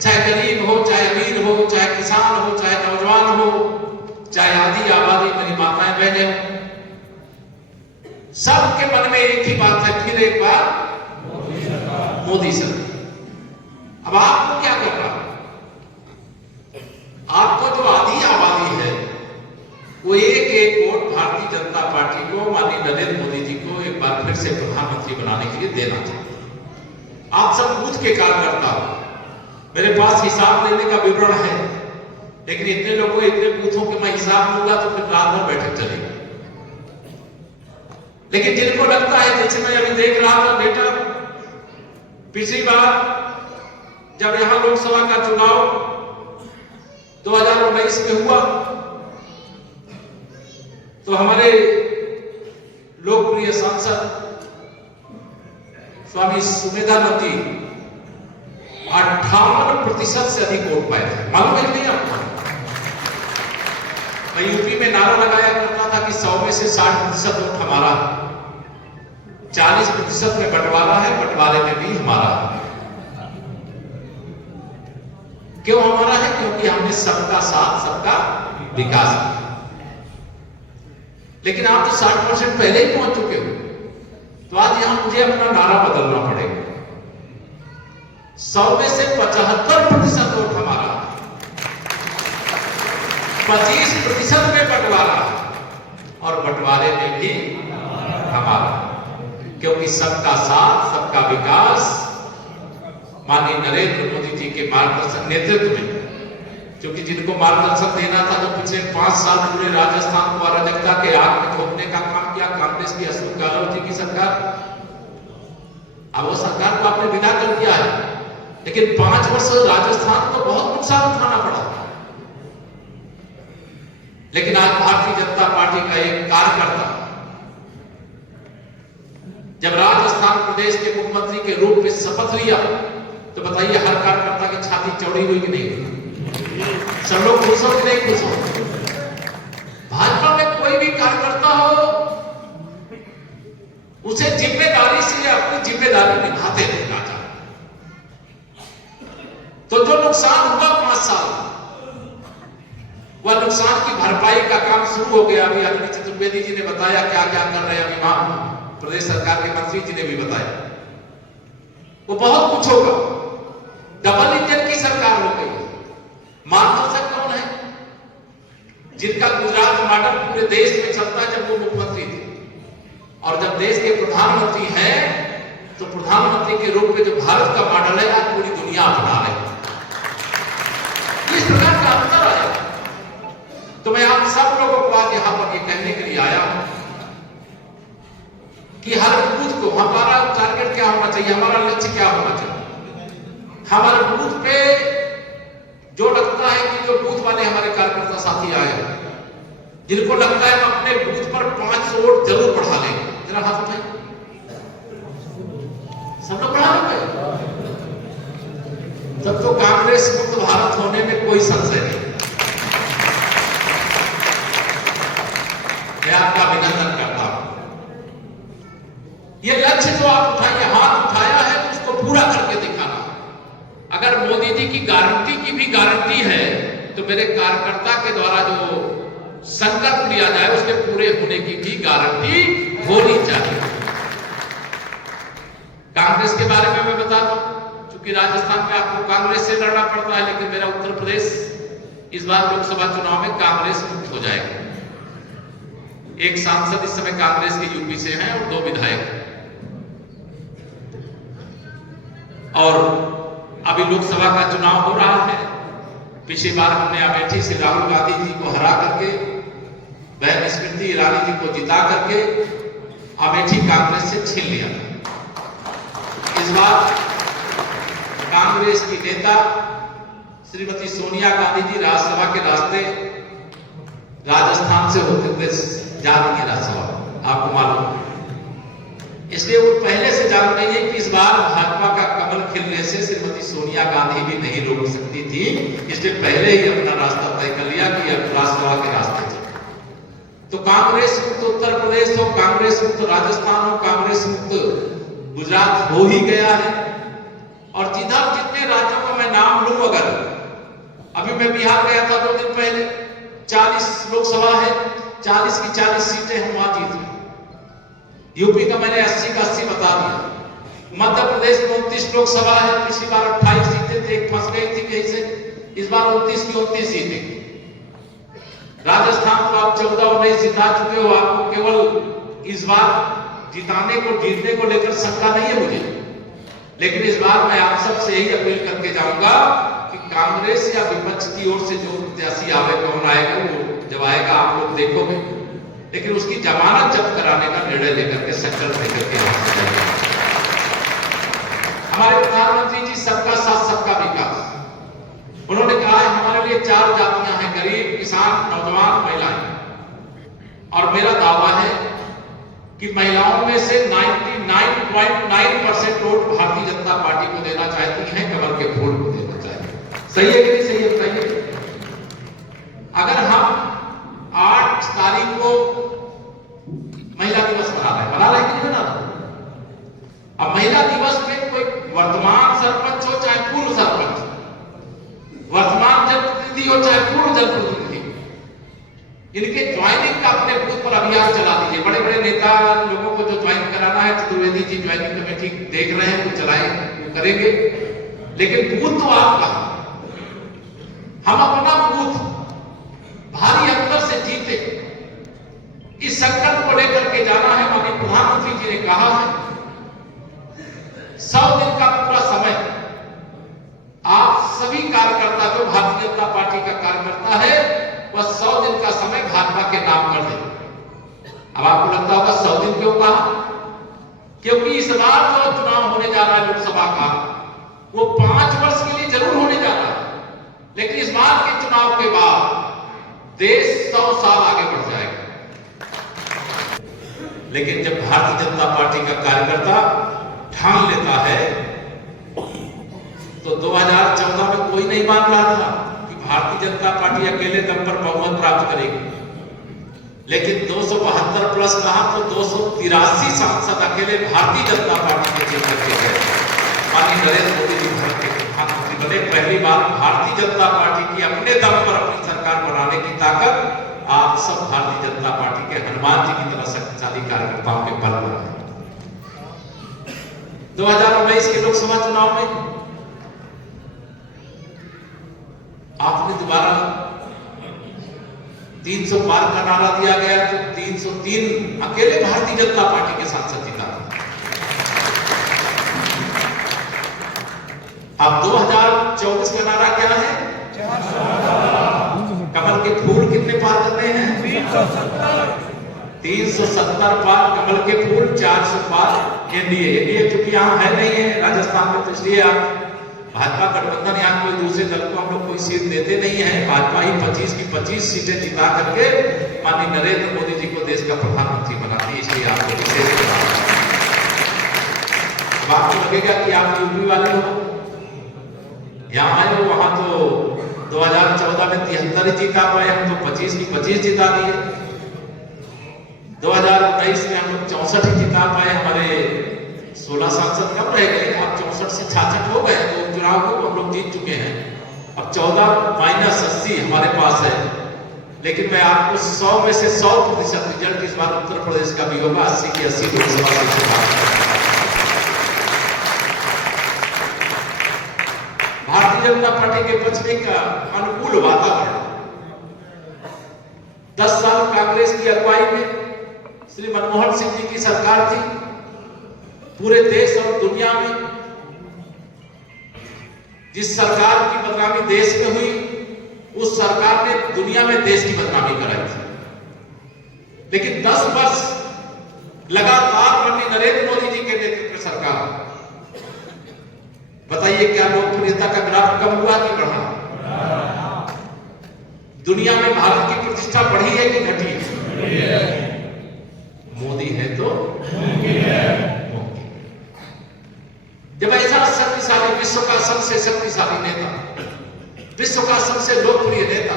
चाहे गरीब हो, चाहे अमीर हो, चाहे किसान हो, चाहे नौजवान हो, चाहे आधी आबादी, मेरी माताएं बहनें, सबके मन में एक ही बात है, फिर एक बार मोदी सरकार। अब आपको क्या करना, आपको जो आधी आबादी है वो एक एक वोट भारतीय जनता पार्टी को, माननीय नरेंद्र मोदी जी को एक बार फिर से प्रधानमंत्री बनाने के लिए देना चाहिए। आप सब बूथ के कार्यकर्ता हो, मेरे पास हिसाब लेने का विवरण है, लेकिन इतने लोगों, इतने बूथों के मैं हिसाब लूंगा तो फिर रात भर बैठक चलेगी। लेकिन जिनको लगता है, जैसे मैं अभी देख रहा था डेटा, पिछली बार जब यहां लोकसभा का चुनाव 2019 में हुआ तो हमारे लोकप्रिय सांसद स्वामी सुमेधानंद जी 58% से अधिक वोट पाए थे। मालूम है नहीं आपको? मैं यूपी में नारा लगाया करता था कि 100 में से 60% वोट हमारा, 40% में बंटवारा है, बंटवारे में भी हमारा। क्यों हमारा है? क्योंकि हमने सबका साथ, सबका विकास किया। लेकिन आप तो 60% पहले ही पहुंच चुके हो, तो आज यहां मुझे अपना नारा बदलना पड़ेगा। 100 में से 75% वोट हमारा, 25% में बंटवारा, और बंटवारे में भी हमारा, क्योंकि सबका साथ, सबका विकास माननीय नरेंद्र मोदी जी के मार्गदर्शन, नेतृत्व में, क्योंकि जिनको मार्गदर्शन देना था, तो पिछले 5 साल पूरे राजस्थान को अराजकता के आग में झोंकने का काम किया कांग्रेस की अशोक गहलोत जी की सरकार। अब वो सरकार को आपने विदा कर दिया है, लेकिन 5 वर्ष राजस्थान को बहुत नुकसान उठाना पड़ा। लेकिन आज भारतीय जनता पार्टी का एक कार्यकर्ता जब राजस्थान प्रदेश के मुख्यमंत्री के रूप में शपथ लिया, तो बताइए हर कार्यकर्ता की छाती चौड़ी हुई कि नहीं? सब लोग खुश हो कि नहीं खुश हो? भाजपा में कोई भी कार्यकर्ता हो, उसे जिम्मेदारी से अपनी जिम्मेदारी निभाते रहना चाहिए। तो जो नुकसान हुआ 5 साल, वह नुकसान की भरपाई का काम शुरू हो गया। अभी अनिल चतुर्वेदी जी ने बताया क्या क्या कर रहे हैं, अभी प्रदेश सरकार के मंत्री जी ने भी बताया, वो बहुत कुछ होगा। डबल इंजन की सरकार हो गई। मार्गदर्शक कौन है? जिनका गुजरात मॉडल पूरे देश में चलता है, जब वो मुख्यमंत्री थे, और जब देश के प्रधानमंत्री हैं, तो प्रधानमंत्री के रूप में जो भारत का मॉडल है, आज पूरी दुनिया अपना रही है। इस प्रकार का अंतर आया। तो मैं आप सब लोगों को आज यहां पर ये कहने के लिए आया हूं कि हर बूथ को हमारा टारगेट क्या होना चाहिए, हमारा लक्ष्य क्या होना चाहिए। हमारे बूथ पे जो लगता है कि जो बूथ वाले हमारे कार्यकर्ता साथी आए, जिनको लगता है हम अपने बूथ पर 500 वोट जरूर बढ़ा लेंगे, जरा हाथ उठाइए। सब लोग बढ़ा लेंगे, तब तो कांग्रेस मुक्त भारत होने में कोई संशय नहीं। मैं आपका अभिनंदन करता हूं। ये लक्ष्य जो आप उठाइए, हाथ उठाया है, तो उसको पूरा करके दिखाना। अगर मोदी जी की गारंटी की भी गारंटी है, तो मेरे कार्यकर्ता के द्वारा जो संकल्प लिया जाए, उसके पूरे होने की भी गारंटी होनी चाहिए। कांग्रेस के बारे में मैं बता दूं, क्योंकि राजस्थान में आपको कांग्रेस से लड़ना पड़ता है, लेकिन मेरा उत्तर प्रदेश इस बार लोकसभा चुनाव में कांग्रेस मुक्त हो जाएगा। एक सांसद इस समय कांग्रेस के यूपी से हैं और 2 विधायक, और अभी लोकसभा का चुनाव हो रहा है। पिछली बार हमने अमेठी से राहुल गांधी जी को हरा करके, बहन स्मृति ईरानी जी को जिता करके अमेठी कांग्रेस से छीन लिया। इस बार कांग्रेस की नेता श्रीमती सोनिया गांधी जी राज्यसभा के रास्ते राजस्थान से होते हुए जा रही है राज्यसभा, आपको मालूम। इसलिए वो पहले से जान रही है कि इस बार भाजपा का कमल खिलने से श्रीमती सोनिया गांधी भी नहीं रोक सकती थी, इसलिए पहले ही अपना रास्ता तय कर लिया कि अब राज्यसभा के रास्ते चले। तो कांग्रेस मुक्त उत्तर प्रदेश हो, कांग्रेस मुक्त राजस्थान हो, कांग्रेस मुक्त गुजरात हो ही गया है। और जिधर जितने राज्यों को मैं नाम लूं अगर, अभी मैं बिहार गया था 2 दिन पहले, 40 लोकसभा है, 40 की 40 सीटें हम वहां जीत गए। यूपी का मैंने 80 का 80 बता दिया। मध्य प्रदेश में 29 लोकसभा है, पिछली बार 28 सीटें थे, एक फंस गई थी कहीं से, इस बार 29 की 29 सीटें। राजस्थान को आप 14-19 जिता चुके हो, आपको केवल इस बार जिताने को, जीतने को लेकर शंका नहीं है मुझे, लेकिन इस बार मैं आप सबसे यही अपील करके जाऊंगा कि कांग्रेस या विपक्ष की ओर से जो प्रत्याशी आवे, कौन आएगा, वो जब आएगा आप लोग देखोगे, लेकिन उसकी जमानत जब्त कराने का निर्णय लेकर के, संकल्प लेकर के हमारे प्रधानमंत्री जी सबका साथ सबका विकास, उन्होंने कहा है हमारे लिए 4 जातियां हैं, गरीब, किसान, नौजवान, महिलाएं। और मेरा दावा है कि महिलाओं में से 99.9% वोट भारतीय जनता पार्टी को देना चाहती हैं, कमल के फूल को देना चाहती हैं। सही है कि नहीं सही है बताइए? अगर हम 8 तारीख को महिला दिवस मना रहे हैं कि नहीं मना रहे? अब महिला दिवस में कोई वर्तमान सरपंच हो चाहे पूर्व सरपंच, वर्तमान जनप्रतिनिधि हो चाहे पूर्व जनप्रतिनिधि, इनके ज्वाइनिंग का अपने बूथ पर अभियान चला दीजिए। बड़े बड़े नेता लोगों को जो ज्वाइन कराना है, चतुर्वेदी जी ज्वाइनिंग कमेटी देख रहे हैं, वो चलाएं, वो करेंगे, लेकिन बूथ तो आपका, हम अपना बूथ भारी अंतर से जीते, इस संकल्प को लेकर के जाना है। माननीय प्रधानमंत्री जी ने कहा है 100 दिन का पूरा समय आप सभी कार्यकर्ता, जो भारतीय जनता पार्टी का कार्यकर्ता है, वह 100 दिन का समय भाजपा के नाम कर दे। अब आपको लगता होगा 100 दिन क्यों कहा? क्योंकि इस बार जो चुनाव होने जा रहा है लोकसभा का, वो 5 वर्ष के लिए जरूर होने जा रहा है, लेकिन इस बार के चुनाव के बाद देश 100 साल आगे बढ़ जाएगा। लेकिन जब भारतीय जनता पार्टी का कार्यकर्ता ठान लेता है, तो 2014 में कोई नहीं मान रहा था कि भारतीय जनता पार्टी अकेले दम पर बहुमत प्राप्त करेगी, लेकिन 272 प्लस कहा तो 283 सांसद अकेले भारतीय जनता पार्टी के जीत करके गए। माननीय नरेंद्र मोदी जी भारत के प्रधानमंत्री बने, पहली बार भारतीय जनता पार्टी की अपने दम पर अपनी सरकार बनाने की ताकत आप सब भारतीय जनता पार्टी के हनुमान जी की तरह शक्तिशाली कार्यकर्ताओं के बल पर है। 2019 के लोकसभा चुनाव में आपने दोबारा 300 पार का नारा दिया गया, तो 303 अकेले भारतीय जनता पार्टी के सांसद जीता। अब 2024 का नारा क्या है? कमल के फूल कितने पार करने हैं? 370 पार कमल के फूल, 400 पार एनडीए चूंकि यहाँ है नहीं है राजस्थान में, तो इसलिए आप भाजपा गठबंधन यहाँ कोई दूसरे दल को हम लोग कोई सीट देते नहीं है। भाजपा ही 25 की 25 सीटें जिता करके माननीय नरेंद्र मोदी जी को देश का प्रधानमंत्री बनाती है, इसलिए आपको विशेष आपको लगेगा कि आप यूपी वाले हो, यहाँ आए हो, वहां तो 2014 में 73 ही जीता पाए, हम तो 25 की 25 जिता दिए। 2019 में हम लोग 64 ही जिता पाए, हमारे 16 सांसद कम रह गए, अब 64 से 66 हो गए, तो चुनाव को हम लोग जीत चुके हैं। अब 14-80 हमारे पास है, लेकिन मैं आपको 100 में से 100% रिजल्ट इस बार उत्तर प्रदेश का भी होगा, 80 की 80 लोकसभा सीटें। भारतीय जनता पार्टी के पक्ष में का अनुकूल वातावरण, 10 साल कांग्रेस की अगुवाई में श्री मनमोहन सिंह जी की सरकार थी, पूरे देश और दुनिया में जिस सरकार की बदनामी देश में हुई, उस सरकार ने दुनिया में देश की बदनामी कराई थी। लेकिन 10 वर्ष लगातार माननीय नरेंद्र मोदी जी के नेतृत्व में सरकार, बताइए क्या लोकप्रियता का ग्राफ कम हुआ कि बढ़ा? दुनिया में भारत की प्रतिष्ठा बढ़ी है कि घटी है? मोदी है तो जब ऐसा शक्तिशाली, विश्व का सबसे शक्तिशाली नेता, विश्व का सबसे लोकप्रिय नेता